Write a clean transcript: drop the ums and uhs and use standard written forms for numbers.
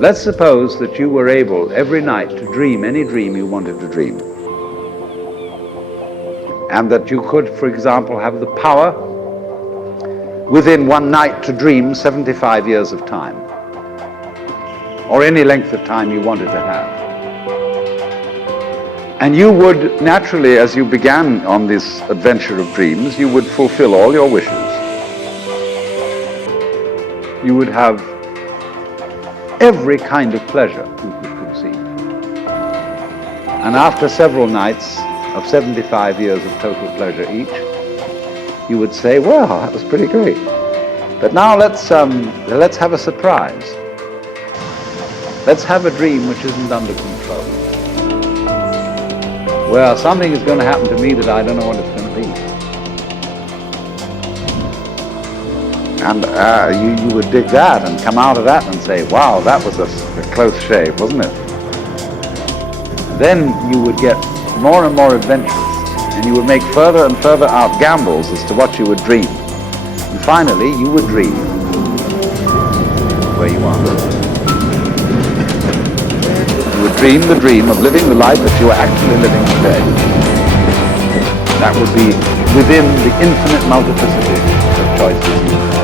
Let's suppose that you were able every night to dream any dream you wanted to dream. And that you could, for example, have the power within one night to dream 75 years of time, or any length of time you wanted to have. And you would naturally, as you began on this adventure of dreams, you would fulfill all your wishes. You would have every kind of pleasure you could conceive. And after several nights of 75 years of total pleasure each, you would say, well, that was pretty great. But now let's have a surprise. Let's have a dream which isn't under control. Well, something is going to happen to me that I don't know what it's going to be. And you would dig that and come out of that and say, wow, that was a close shave, wasn't it? Then you would get more and more adventurous, and you would make further and further out gambles as to what you would dream. And finally, you would dream where you are. You would dream the dream of living the life that you are actually living today. That would be within the infinite multiplicity of choices you have.